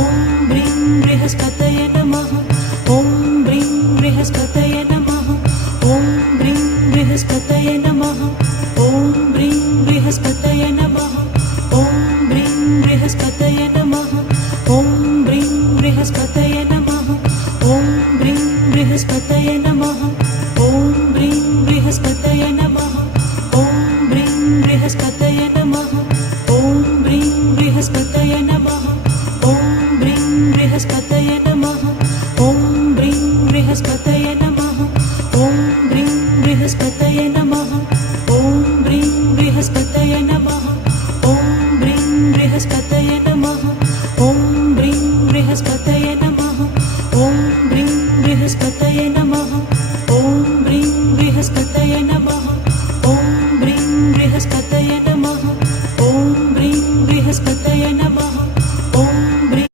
ॐ ब्रीं बृहस्पतये नमः ॐ ब्रीं बृहस्पतये नमः ॐ ब्रीं बृहस्पतये नमः ॐ ब्रीं बृहस्पतये नमः ॐ ब्रीं बृहस्पतये नमः ॐ ब्रीं बृहस्पतये नमः ॐ ब्रीं बृहस्पतये नमः ॐ ब्रीं बृहस्पतये नमः ॐ ब्रीं बृहस्पतये नमः ॐ ब्रीं बृहस्पतये नमः ॐ ब्रीं बृहस्पतये नमः